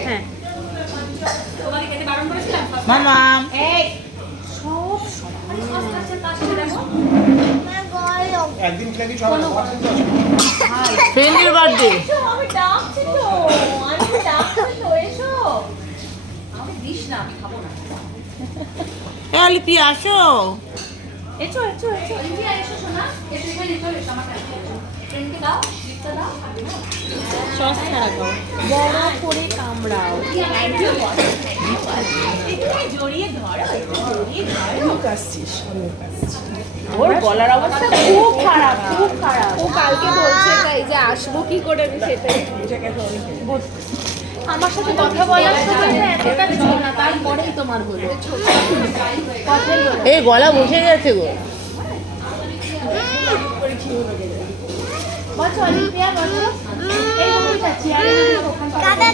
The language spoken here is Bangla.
হ্যাঁ মামাম একদিন খেলে সবাই ফ্রেন্ডের বার্থডে হ্যাঁ লিপি আসো এসো এসো এসো সস ছাড়া খাও বড় করে কামড়াও জড়িয়ে ধরো ওর গলার অবস্থা খুব খারাপ খুব খারাপ ও কালকে বলছে তাই যে আসবো কি করে আমি সেটাই আমার সাথে কথা বলার সময় না এতটা ছিল না তারপরেই তোমার হলো এই গলা বসে গেছে গো বলো অলিম্পিয়া বলো এই বলতে চেয়ারে ওখানে